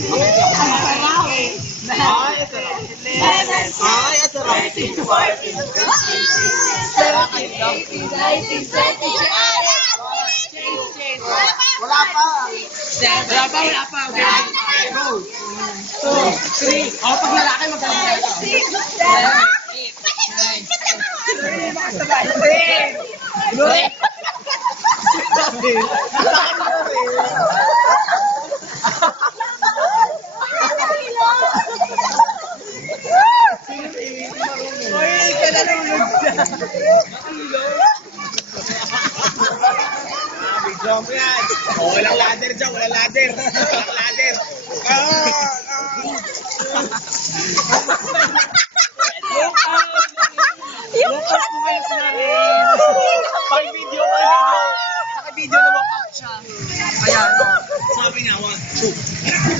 Ay, sarap. Ay, sarap. 17, Wala pa. Wala pa. Go. 2, 3. O, pag lalaki, magkano tayo? 6, 7, 8, 9. Ay, ka nalulog siya. Jump yan. Oh, walang ladder dyan, walang ladder. Walang ladder. Walkout mo kayo sinabi. Paki-video. Naka-video na walkout siya. Ayan, sabi niya, 1, 2.